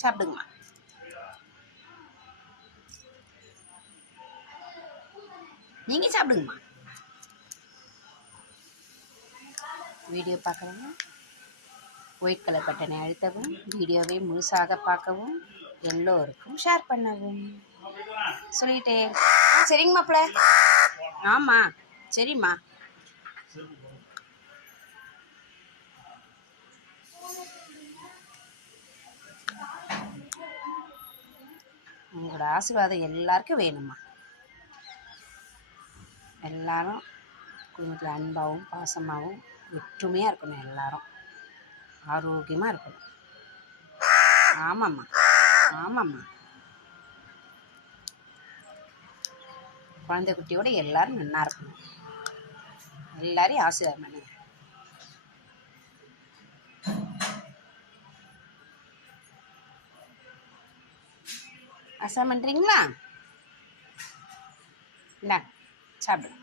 சாப்பிடுங்கம்மா நீங்கள் சாப்பிடுங்கம்மா வீடியோ பார்க்குறவங்க ஒயிட் கலர் பட்டனை அழுத்தவும் வீடியோவை முழுசாக பார்க்கவும் எல்லோருக்கும் ஷேர் பண்ணவும் சொல்லிட்டே ஆ சரிங்க மாப்பிள்ள ஆமாம் சரிம்மா உங்களோட ஆசீர்வாதம் எல்லாருக்கும் வேணும்மா. எல்லாரும் குடும்பத்தில் அன்பாகவும் பாசமாகவும் ஒற்றுமையாக இருக்கணும் எல்லாரும். ஆரோக்கியமாக இருக்கணும். ஆமாம்மா. ஆமாம்மா. குழந்தை குட்டியோட எல்லாரும் நல்லா இருக்கணும். எல்லாரையும் ஆசீர்வாதம் பண்ணுங்க. ஆசை பண்ணுறீங்களா இந்தாங்க சாப்பிடுங்க